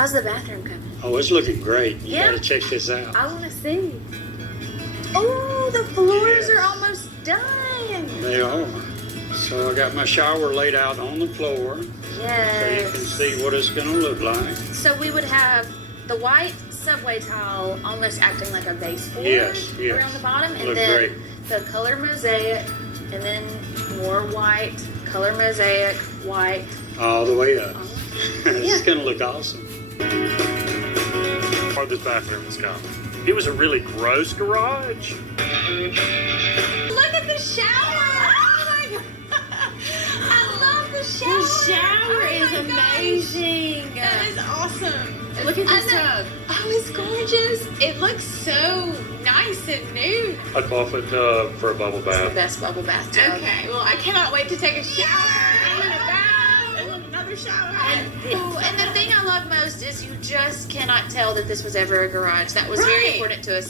How's the bathroom coming? Oh, it's looking great. You Yeah. gotta check this out. I want to see. Oh, the floors are almost done. They are. So I got my shower laid out on the floor. So you Yes. can see what it's gonna look like. So we would have the white subway tile almost acting like a baseboard Yes. around the bottom, and Look then great. the color mosaic, and then more white, color mosaic, white. All the way up. It's Yeah. gonna look awesome. Or this bathroom was coming. It was a really gross garage. Look at the shower! Oh my god! I love the shower! The shower is amazing! That is awesome. Look at this I know. tub. Oh, it's gorgeous. It looks so nice and new. A 12-foot tub for a bubble It's the bath. best bubble bathtub. Okay, well, I cannot wait to take a shower. And then a bath. And then another shower. And the thing I love most is you just cannot tell that this was ever a garage. That was very Right. important to us.